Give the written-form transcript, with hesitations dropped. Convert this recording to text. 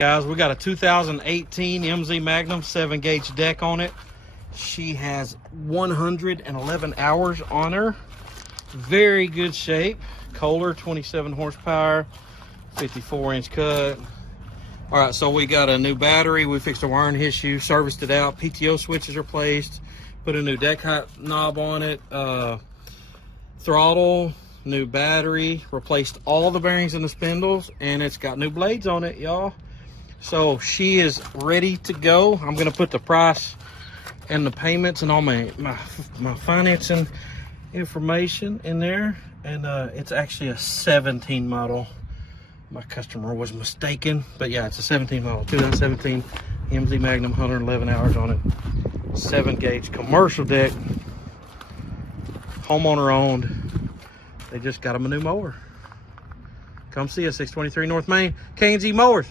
Guys, we got a 2018 MZ Magnum 7-gauge deck on it. She has 111 hours on her. Very good shape. Kohler, 27 horsepower, 54-inch cut. All right, so we got a new battery. We fixed a wiring issue, serviced it out. PTO switches are placed. Put a new deck height knob on it. Throttle, new battery. Replaced all the bearings and the spindles, and it's got new blades on it, y'all. So she is ready to go. I'm gonna put the price and the payments and all my financing information in there. And it's actually a 17 model. My customer was mistaken, but yeah, it's a 17 model, 2017 MZ Magnum, 111 hours on it. 7-gauge commercial deck, homeowner owned. They just got them a new mower. Come see us, 623 North Main, G Mowers.